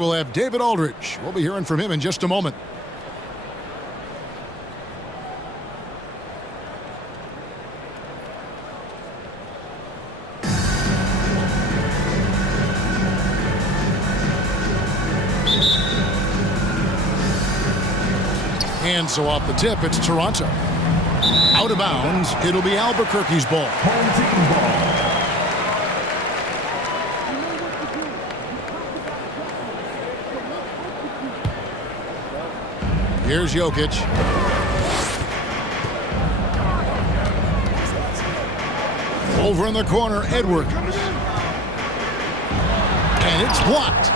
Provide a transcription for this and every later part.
We'll have David Aldridge. We'll be hearing from him in just a moment. And so off the tip, it's Toronto. Out of bounds, it'll be Albuquerque's ball. Home team ball. Here's Jokic. Over in the corner, Edwards. And it's blocked.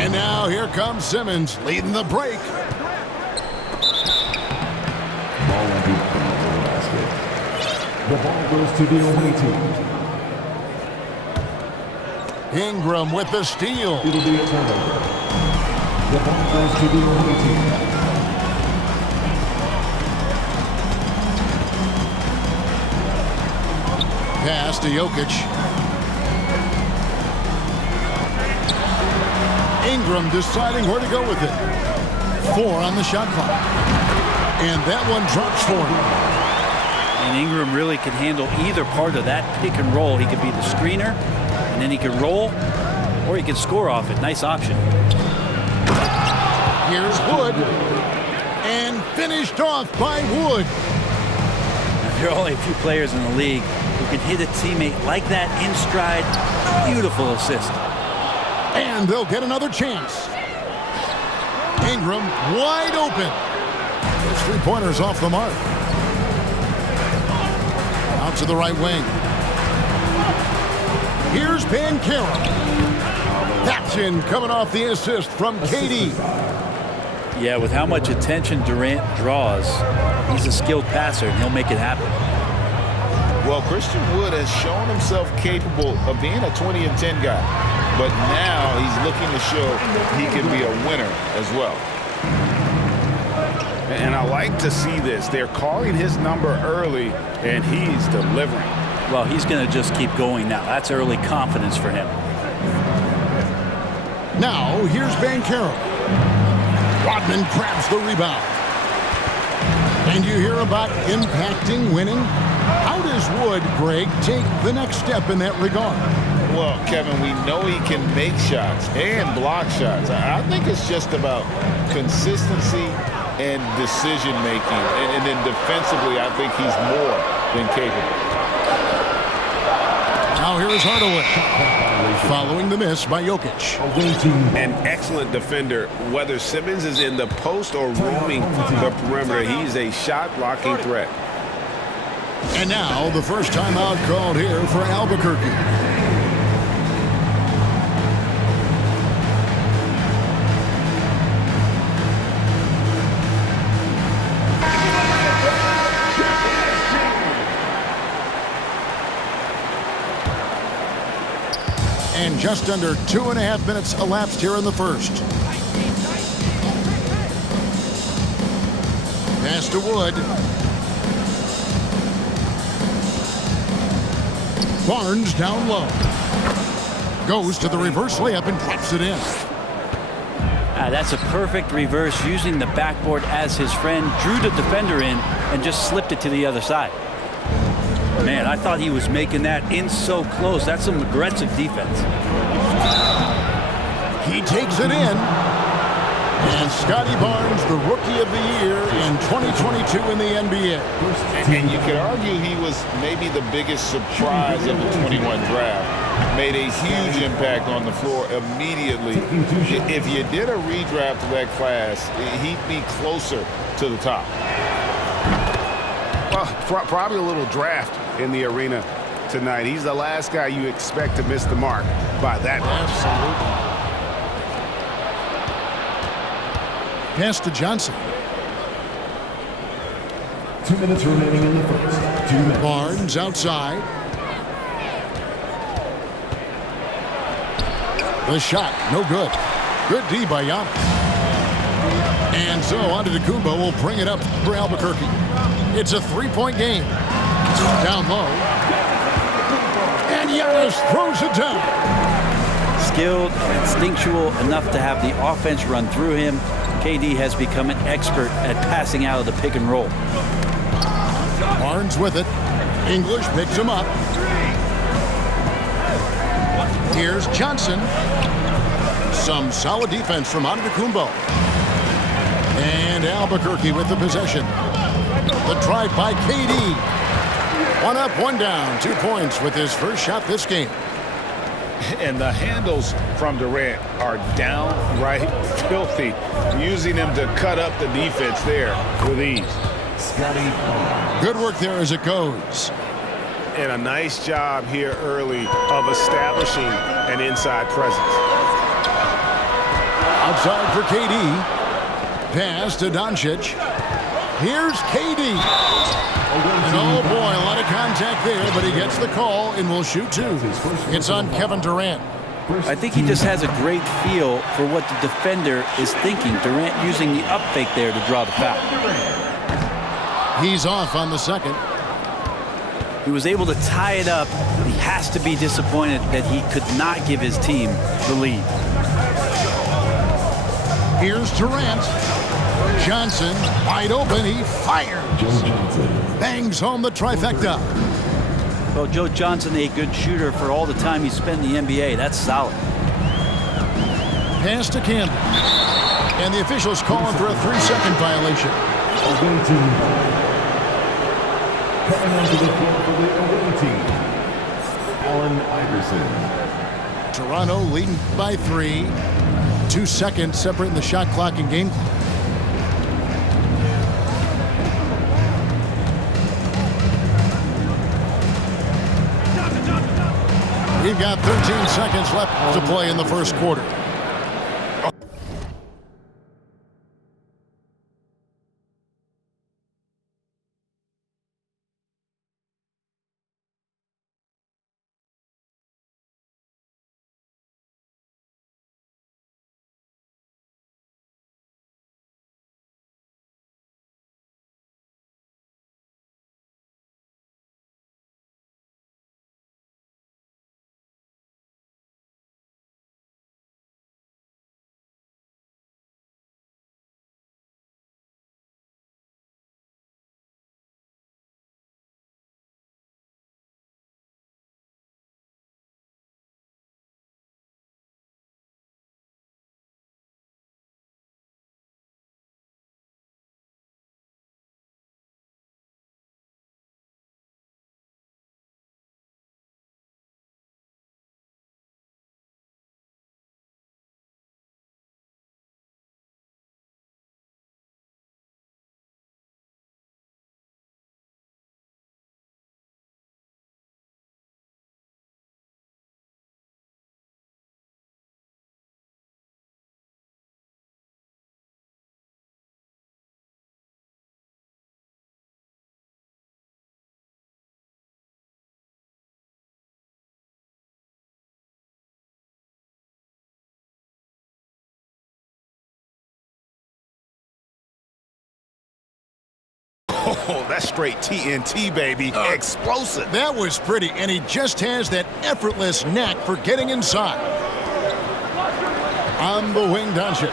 And now here comes Simmons leading the break. Ball will be basket. The ball goes to the away team. Ingram with the steal. It'll be a turnover. The ball goes to the away team. Pass to Jokic. Ingram deciding where to go with it. 4 on the shot clock. And that one drops for him. And Ingram really can handle either part of that pick and roll. He could be the screener, and then he can roll, or he can score off it. Nice option. Here's Wood. And finished off by Wood. There are only a few players in the league who can hit a teammate like that in stride. Beautiful assist. And they'll get another chance. Ingram wide open. Those three-pointers off the mark. Out to the right wing. Here's Banchero. That's in, coming off the assist from KD. Yeah, with how much attention Durant draws, he's a skilled passer, and he'll make it happen. Well, Christian Wood has shown himself capable of being a 20 and 10 guy, but now he's looking to show he can be a winner as well. And I like to see this. They're calling his number early, and he's delivering. Well, he's going to just keep going now. That's early confidence for him. Now, here's Banchero. Rodman grabs the rebound. And you hear about impacting winning? How does Wood, Greg, take the next step in that regard? Well, Kevin, we know he can make shots and block shots. I think it's just about consistency and decision-making. And then defensively, I think he's more than capable. Now here is Hardaway. Following the miss by Jokic. An excellent defender. Whether Simmons is in the post or roaming the perimeter, he's a shot-blocking threat. And now the first timeout called here for Albuquerque. And just under 2.5 minutes elapsed here in the first. Pass to Wood. Barnes down low. Goes to the reverse layup and drops it in. That's a perfect reverse, using the backboard as his friend, drew the defender in, and just slipped it to the other side. Man, I thought he was making that in so close. That's some aggressive defense. He takes it in. And Scotty Barnes, the Rookie of the Year in 2022 in the NBA. And you could argue he was maybe the biggest surprise of the 21 draft. Made a huge impact on the floor immediately. If you did a redraft of that class, he'd be closer to the top. Well, probably a little draft in the arena tonight. He's the last guy you expect to miss the mark by that much. Absolutely. Pass to Johnson. 2 minutes remaining in the first. 2 minutes. Barnes outside. The shot, no good. Good D by Giannis. And so Antetokounmpo will bring it up for Albuquerque. It's a three-point game. Down low. And Giannis throws it down. skilled and instinctual enough to have the offense run through him. KD has become an expert at passing out of the pick and roll. Barnes with it. English picks him up. Here's Johnson. Some solid defense from Antetokounmpo. And Albuquerque with the possession. The drive by KD. 1 up, 1 down. 2 points with his first shot this game. And the handles from Durant are downright filthy, using him to cut up the defense there with ease. Good work there as it goes. And a nice job here early of establishing an inside presence. Outside for KD. Pass to Doncic. Here's KD. And oh boy, a lot of contact there, but he gets the call and will shoot 2. It's on Kevin Durant. I think he just has a great feel for what the defender is thinking. Durant using the up fake there to draw the foul. He's off on the second. He was able to tie it up. He has to be disappointed that he could not give his team the lead. Here's Durant. Johnson wide open. He fires. Bangs home the trifecta. Well, Joe Johnson, a good shooter for all the time he spent in the NBA. That's solid. Pass to Campbell. And the officials calling for a 3-second violation. Coming onto the floor for the away team, Allen Iverson. Toronto leading by 3. 2 seconds separating the shot clock and game clock. We've got 13 seconds left to play in the first quarter. Oh, that's straight TNT, baby. Explosive. That was pretty, and he just has that effortless knack for getting inside. On the wing, Doncic.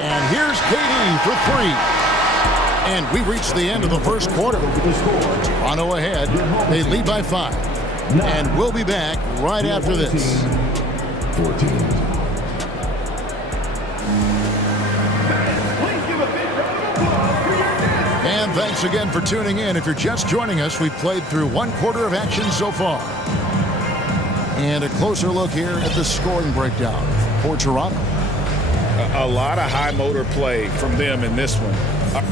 And here's KD for 3. And we reach the end of the first quarter. Toronto ahead. They lead by 5. And we'll be back right after this. 14. And thanks again for tuning in. If you're just joining us, we've played through 1 quarter of action so far. And a closer look here at the scoring breakdown for Toronto. A lot of high motor play from them in this one,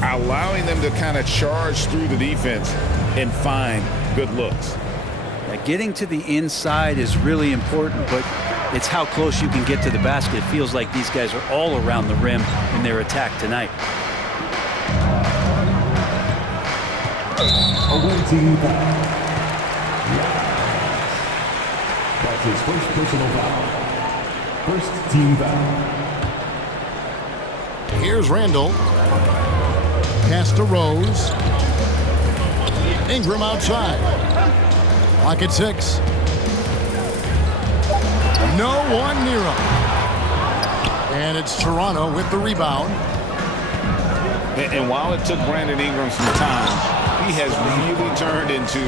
allowing them to kind of charge through the defense and find good looks. Now, getting to the inside is really important, but it's how close you can get to the basket. It feels like these guys are all around the rim in their attack tonight. Away team foul. That's his first personal foul. First team foul. Here's Randall. Pass to Rose. Ingram outside. Clock at 6. No one near him. And it's Toronto with the rebound. And while it took Brandon Ingram some time, he has really turned into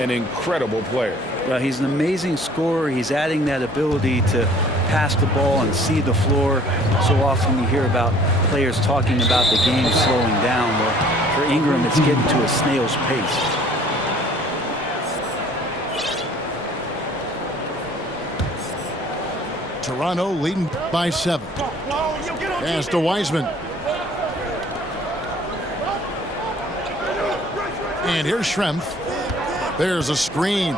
an incredible player. Well, he's an amazing scorer. He's adding that ability to pass the ball and see the floor. So often you hear about players talking about the game slowing down. Well, for Ingram, it's getting to a snail's pace. Toronto leading by 7. Pass to Wiseman. And here's Schrempf. There's a screen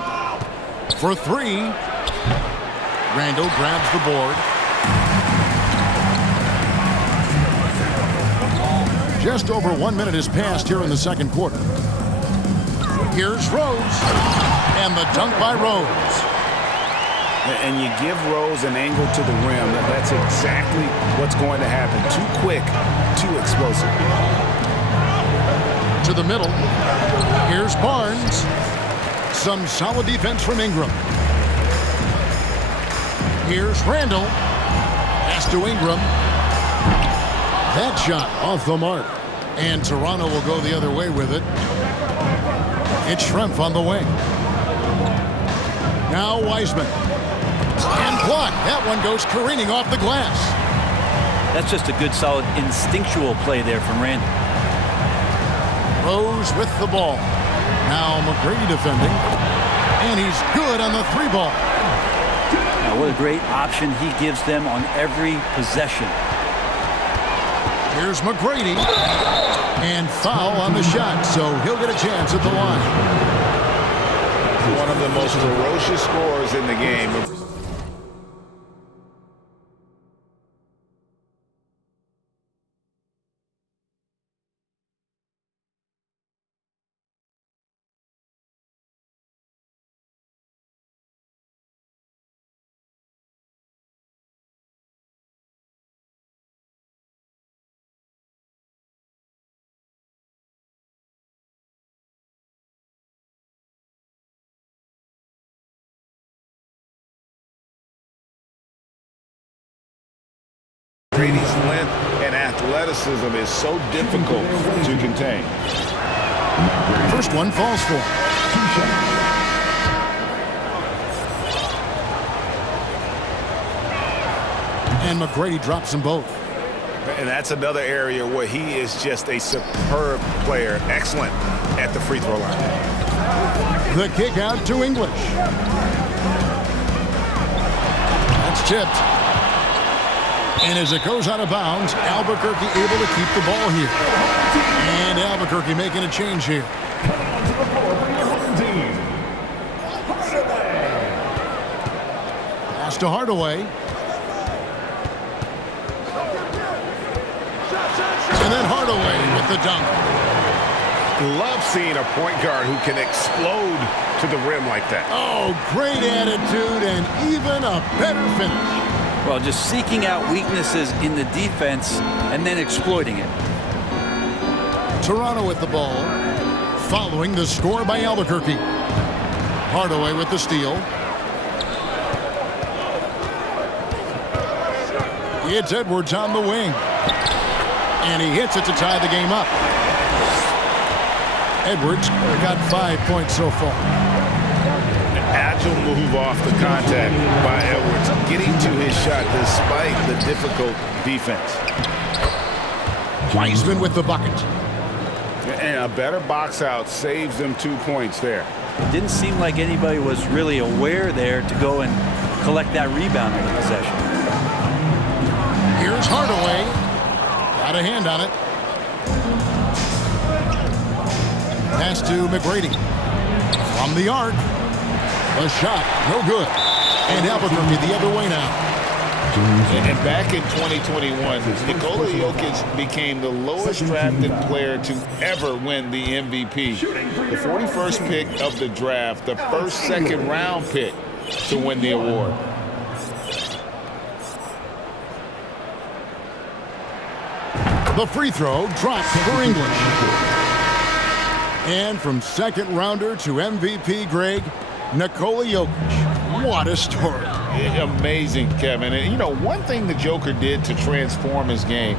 for 3. Randall grabs the board. Just over 1 minute has passed here in the second quarter. Here's Rose. And the dunk by Rose. And you give Rose an angle to the rim. That's exactly what's going to happen. Too quick, too explosive. To the middle. Here's Barnes. Some solid defense from Ingram. Here's Randall. Pass to Ingram. That shot off the mark. And Toronto will go the other way with it. It's Schrempf on the wing. Now Wiseman. And blocked. That one goes careening off the glass. That's just a good, solid, instinctual play there from Randall. Rose with the ball. Now McGrady defending. And he's good on the 3 ball. Now, what a great option he gives them on every possession. Here's McGrady. And foul on the shot, so he'll get a chance at the line. One of the most ferocious scorers in the game. Brady's length and athleticism is so difficult to contain. First one falls for him. And McGrady drops them both. And that's another area where he is just a superb player. Excellent at the free throw line. The kick out to English. That's tipped. And as it goes out of bounds, Albuquerque able to keep the ball here. And Albuquerque making a change here. Pass to Hardaway. And then Hardaway with the dunk. Love seeing a point guard who can explode to the rim like that. Oh, great attitude and even a better finish. Well, just seeking out weaknesses in the defense and then exploiting it. Toronto with the ball, following the score by Albuquerque. Hardaway with the steal. It's Edwards on the wing. And he hits it to tie the game up. Edwards got 5 points so far. Agile move off the contact by Edwards, getting to his shot despite the difficult defense. Wiseman with the bucket. And a better box out saves them 2 points there. It didn't seem like anybody was really aware there to go and collect that rebound in the possession. Here's Hardaway. Got a hand on it. Pass to McGrady. From the arc. A shot, no good. And Albuquerque the other way now. And back in 2021, Nikola Jokic became the lowest drafted player to ever win the MVP. The 41st pick of the draft, the first second-round pick to win the award. The free throw drops for English. And from second rounder to MVP, Greg, Nikola Jokic What a story. Amazing, Kevin. And, you know, one thing the Joker did to transform his game,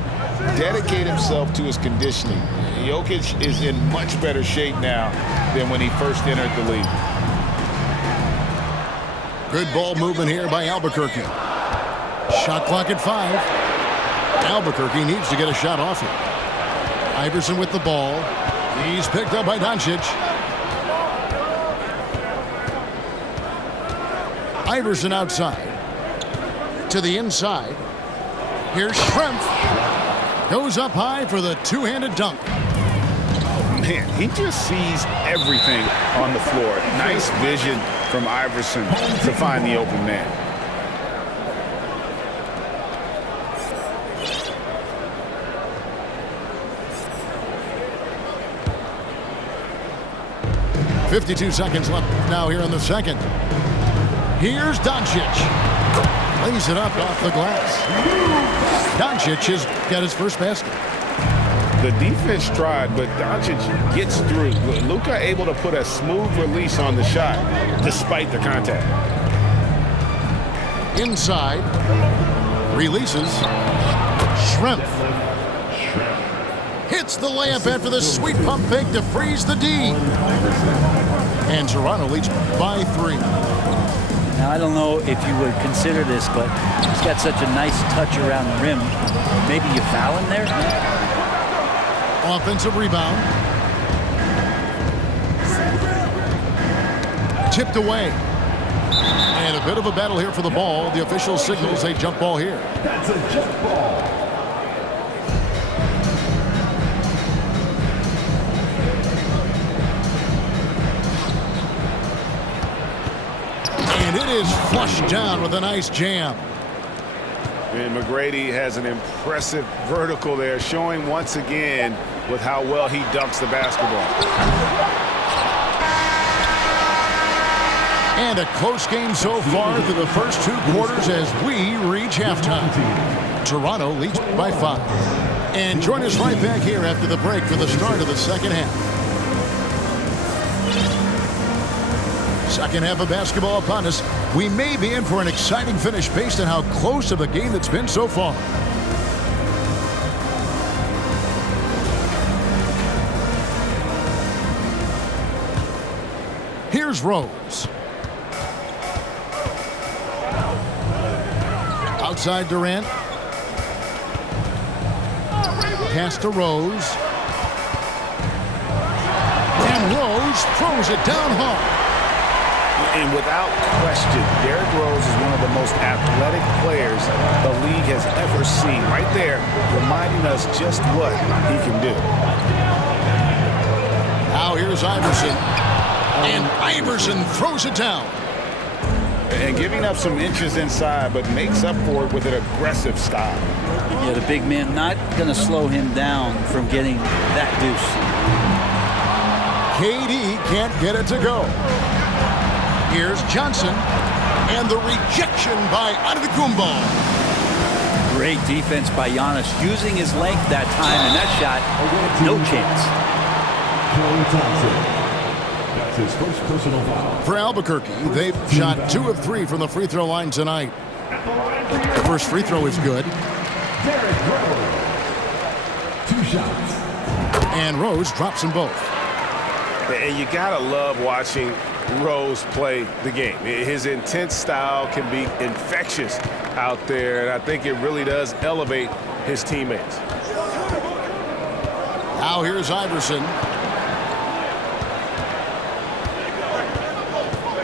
dedicate himself to his conditioning. Jokic is in much better shape now than when he first entered the league. Good ball movement here by Albuquerque. Shot clock at 5. Albuquerque needs to get a shot off it. Iverson with the ball. He's picked up by Doncic. Iverson outside. To the inside. Here's Schrempf. Goes up high for the two-handed dunk. Man, he just sees everything on the floor. Nice vision from Iverson to find the open man. .52 seconds left now here in the second. Here's Doncic. Lays it up off the glass. Doncic has got his first basket. The defense tried, but Doncic gets through. Luka able to put a smooth release on the shot despite the contact. Inside. Releases. Schrempf. Hits the layup after the sweet pump fake to freeze the D. And Toronto leads by 3. Now, I don't know if you would consider this, but he's got such a nice touch around the rim. Maybe you foul him there? Offensive rebound. Tipped away. And a bit of a battle here for the ball. The official signals a jump ball here. That's a jump ball. And it is flushed down with a nice jam. And McGrady has an impressive vertical there, showing once again with how well he dunks the basketball. And a close game so far through the first 2 quarters as we reach halftime. Toronto leads by 5. And join us right back here after the break for the start of the second half. Second half of basketball upon us. We may be in for an exciting finish based on how close of a game it's been so far. Here's Rose. Outside Durant. Pass to Rose. And Rose throws it down hard. And without question, Derrick Rose is one of the most athletic players the league has ever seen. Right there, reminding us just what he can do. Now here's Iverson. And Iverson throws it down. And giving up some inches inside, but makes up for it with an aggressive style. Yeah, the big man not going to slow him down from getting that deuce. KD can't get it to go. Here's Johnson, and the rejection by Antetokounmpo. Great defense by Giannis, using his length that time, and that shot, no chance. Klay Thompson. That's his first personal foul. For Albuquerque, they've shot 2 of 3 from the free throw line tonight. The first free throw is good. Derrick Rose. 2 shots. And Rose drops them both. And you gotta love watching Rose play the game. His intense style can be infectious out there, and I think it really does elevate his teammates. Now here's Iverson.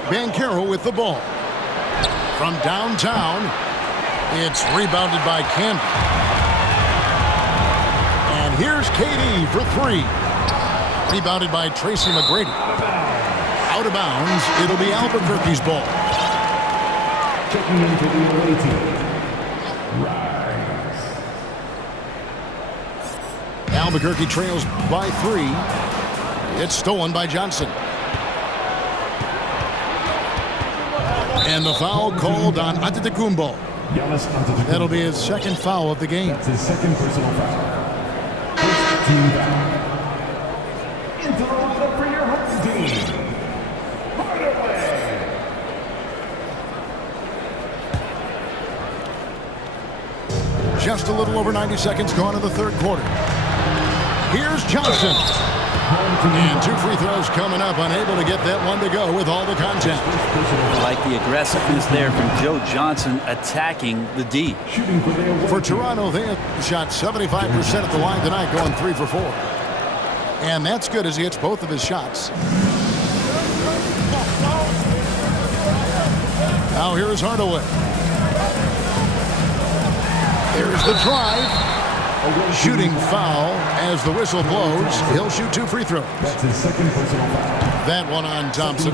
Banchero with the ball. From downtown, it's rebounded by Camden. And here's KD for 3. Rebounded by Tracy McGrady. Out of bounds, it'll be Albuquerque's ball. Checking in for the away team. Rise. Albuquerque trails by 3. It's stolen by Johnson. And the foul called on Antetokounmpo. Giannis Antetokounmpo. That'll be his second foul of the game. That's his second personal foul. First team foul. Into the lineup for your home team. Hardaway. Just a little over 90 seconds gone in the third quarter. Here's Johnson. And 2 free throws coming up, unable to get that one to go with all the contact. I like the aggressiveness there from Joe Johnson attacking the D. For Toronto, they have shot 75% at the line tonight, going 3 for 4. And that's good as he hits both of his shots. Now here is Hardaway. There's the drive. Shooting foul as the whistle blows. He'll shoot 2 free throws. That's his second personal foul. That one on Thompson.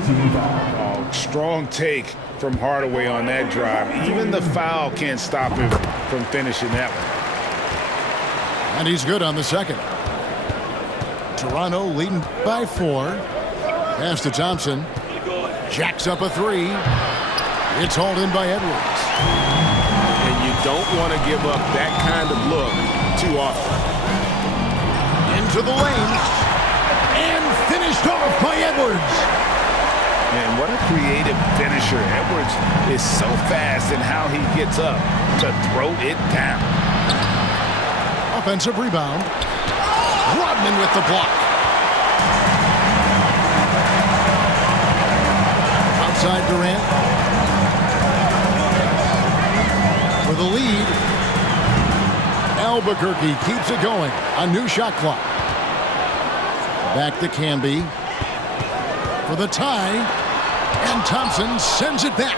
Strong take from Hardaway on that drive. Even the foul can't stop him from finishing that one. And he's good on the second. Toronto leading by 4. Pass to Thompson. Jacks up a 3. It's hauled in by Edwards. And you don't want to give up that kind of look too often. Into the lane. And finished off by Edwards. Man, what a creative finisher. Edwards is so fast in how he gets up to throw it down. Offensive rebound. Rodman with the block. Outside Durant. For the lead. Albuquerque keeps it going. A new shot clock. Back to Camby. For the tie. And Thompson sends it back.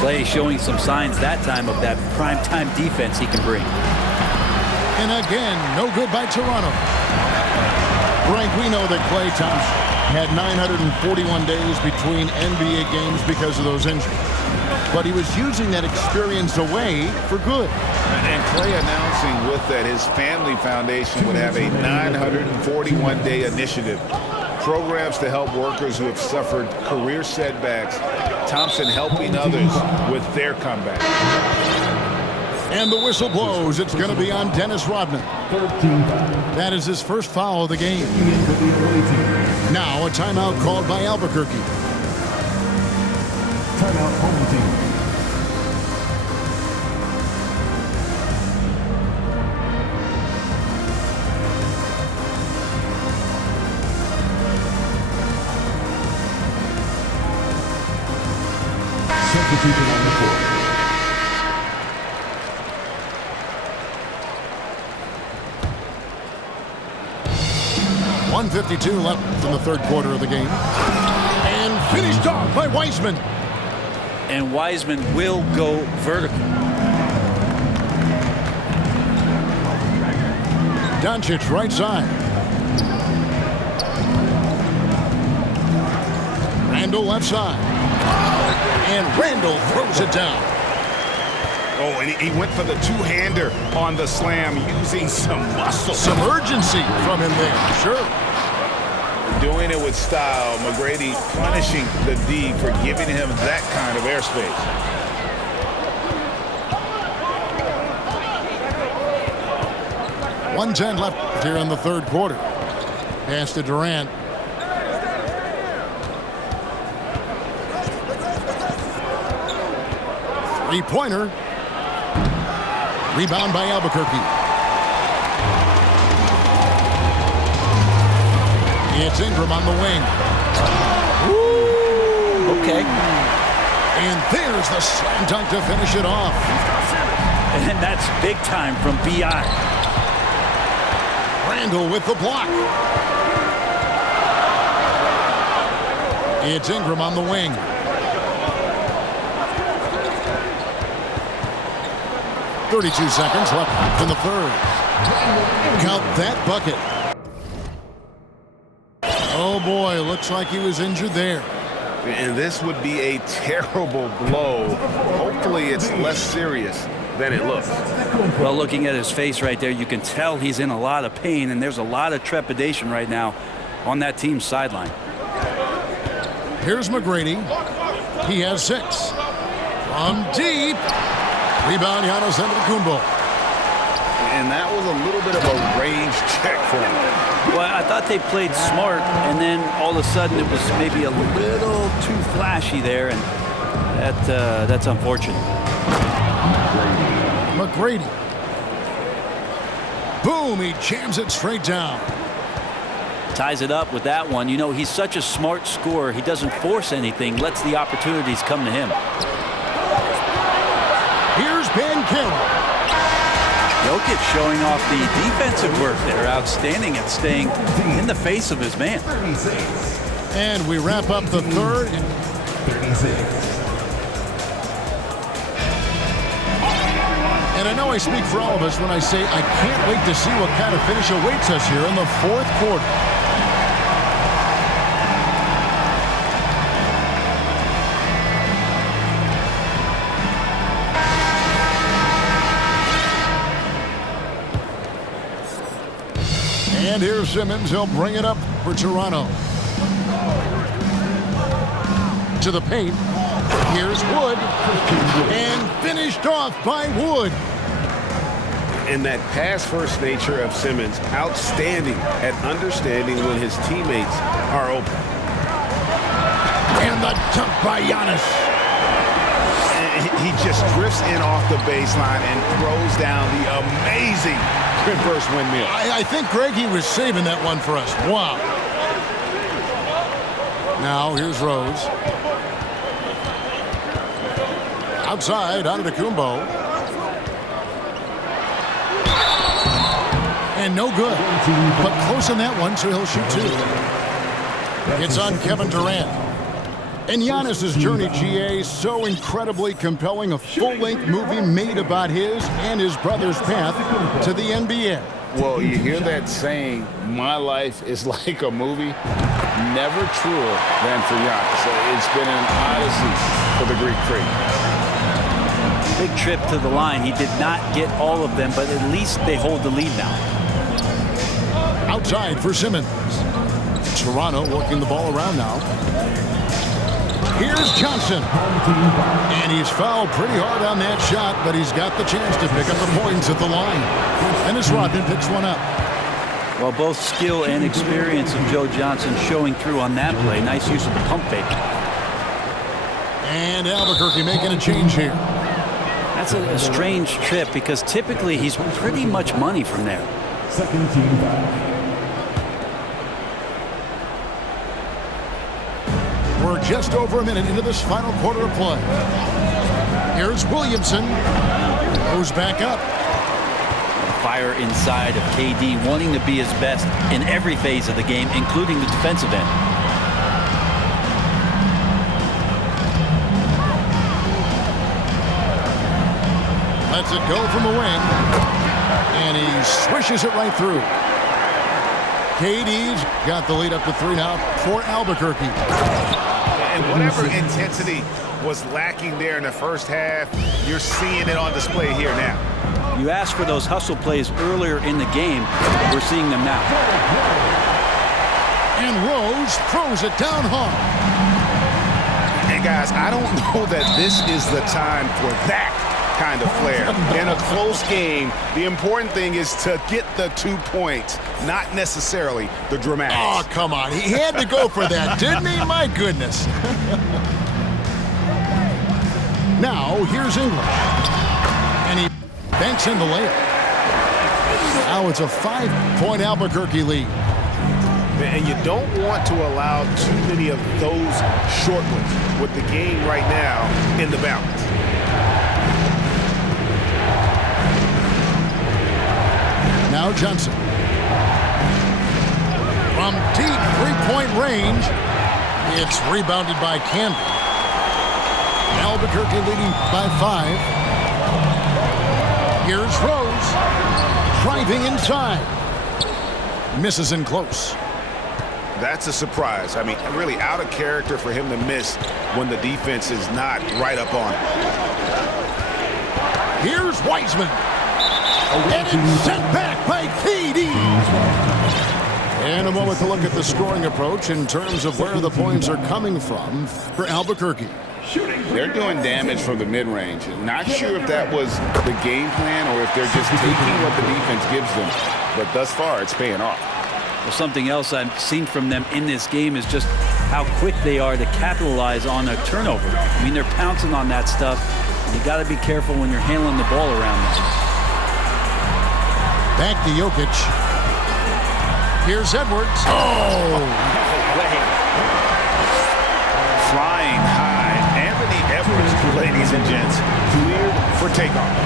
Clay showing some signs that time of that primetime defense he can bring. And again, no good by Toronto. Frank, we know that Klay Thompson had 941 days between NBA games because of those injuries. But he was using that experience away for good. And Klay announcing with that his family foundation would have a 941-day initiative. Programs to help workers who have suffered career setbacks. Thompson helping others with their comeback. And the whistle blows. It's going to be on Dennis Rodman. 13 That is his first foul of the game. for the away team. Now a timeout called by Albuquerque. Timeout home team. Substitution on the court. .152 left in the third quarter of the game. And finished off by Wiseman. And Wiseman will go vertical. Doncic right side. Randall left side. And Randall throws it down. Oh, and he went for the two-hander on the slam using some muscle. Some urgency from him there, sure. Doing it with style. McGrady punishing the D for giving him that kind of airspace. .110 left here in the third quarter. Pass to Durant. Three-pointer. Rebound by Albuquerque. It's Ingram on the wing. Woo! Okay. And there's the slam dunk to finish it off. And that's big time from B.I. Randall with the block. It's Ingram on the wing. .32 seconds left in the third. Count that bucket. Oh boy, looks like he was injured there. And this would be a terrible blow. Hopefully it's less serious than it looks. Well, looking at his face right there, you can tell he's in a lot of pain, and there's a lot of trepidation right now on that team's sideline. Here's McGrady. He has 6. From deep. Rebound, Giannis Antetokounmpo. And that was a little bit of a range check for him. Well, I thought they played smart, and then all of a sudden it was maybe a little too flashy there, and that's unfortunate. McGrady. Boom, he jams it straight down. Ties it up with that one. You know, he's such a smart scorer. He doesn't force anything, lets the opportunities come to him. Here's Banchero. Jokic showing off the defensive work there. Outstanding at staying in the face of his man. 36. And we wrap up the third. 36. And I know I speak for all of us when I say I can't wait to see what kind of finish awaits us here in the fourth quarter. And here's Simmons. He'll bring it up for Toronto. To the paint. Here's Wood. And finished off by Wood. And that pass-first nature of Simmons, outstanding at understanding when his teammates are open. And the dunk by Giannis. He just drifts in off the baseline and throws down the amazing reverse windmill. I think, Greg, he was saving that one for us. Wow. Now, here's Rose. Outside, Antetokounmpo. And no good. But close on that one, so he'll shoot two. It's on Kevin Durant. And Giannis' journey, GA, so incredibly compelling. A full-length movie made about his and his brother's path to the NBA. Well, you hear that saying, my life is like a movie. Never truer than for Giannis. It's been an odyssey for the Greek Freak. Big trip to the line. He did not get all of them, but at least they hold the lead now. Outside for Simmons. Toronto working the ball around now. Here's Johnson. And he's fouled pretty hard on that shot, but he's got the chance to pick up the points at the line. And as Rodman picks one up. Well, both skill and experience of Joe Johnson showing through on that play. Nice use of the pump fake. And Albuquerque making a change here. That's a strange trip because typically he's pretty much money from there. Second team foul. We're just over a minute into this final quarter of play. Here's Williamson. Goes back up. Fire inside of KD, wanting to be his best in every phase of the game, including the defensive end. Lets it go from the wing. And he swishes it right through. KD's got the lead up to 3 now for Albuquerque. And whatever intensity was lacking there in the first half, you're seeing it on display here now. You asked for those hustle plays earlier in the game. We're seeing them now. And Rose throws it down hard. And guys, I don't know that this is the time for that kind of flair. In a close game, the important thing is to get the 2 points, not necessarily the dramatics. Oh, come on. He had to go for that, didn't he? My goodness. Now, here's English. And he banks in the layup. Now it's a 5-point Albuquerque lead. And you don't want to allow too many of those short ones with the game right now in the balance. Now Johnson. From deep three-point range, it's rebounded by Canby. Albuquerque leading by 5. Here's Rose. Driving inside. Misses in close. That's a surprise. I mean, really out of character for him to miss when the defense is not right up on it. Here's Wiseman. And it's sent back by KD. And a moment to look at the scoring approach in terms of where the points are coming from for Albuquerque. They're doing damage from the mid-range. Not sure if that was the game plan or if they're just taking what the defense gives them. But thus far, it's paying off. Well, something else I've seen from them in this game is just how quick they are to capitalize on a turnover. I mean, they're pouncing on that stuff You got to be careful when you're handling the ball around them. Back to Jokic. Here's Edwards. Oh! Flying high. Anthony Edwards, ladies and gents, cleared for takeoff.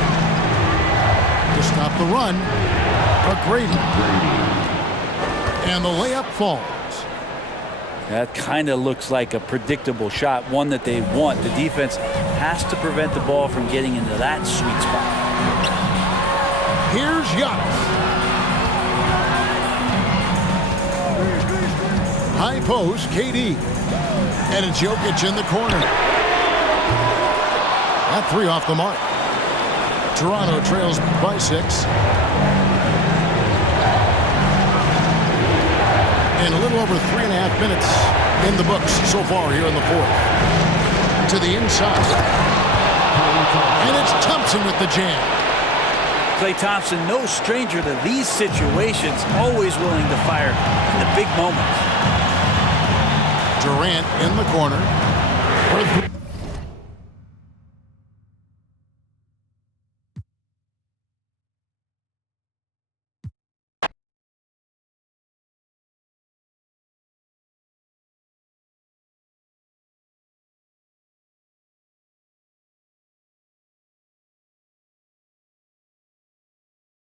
To stop the run, McGrady. And the layup falls. That kind of looks like a predictable shot, one that they want. The defense has to prevent the ball from getting into that sweet spot. Here's Giannis. High post, KD. And it's Jokic in the corner. That three off the mark. Toronto trails by 6. And a little over 3.5 minutes in the books so far here in the fourth. To the inside. And it's Thompson with the jam. Klay Thompson, no stranger to these situations, always willing to fire in the big moments. Durant in the corner.